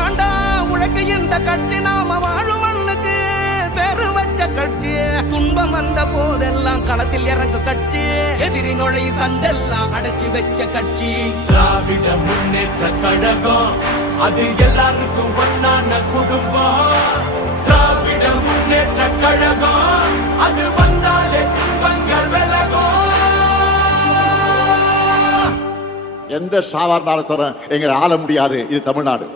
ஆண்டா உழைக்க இந்த கட்சி நாம வாழும் மண்ணுக்கு பேரு வச்ச கட்சி. துன்பம் வந்த போதெல்லாம் களத்தில் இறங்கு கட்சி. எதிரி நுழை சண்டெல்லாம் அடைச்சி வச்ச கட்சி. திராவிட முன்னேற்ற கழகம் அது எல்லாருக்கும் ஒன்னான குடும்பம். திராவிட முன்னேற்ற கழகம் அது வந்தாலே துன்பங்கள் விலகும். எந்த சாவார்ந்தாலும் எங்களை ஆள முடியாது. இது தமிழ்நாடு.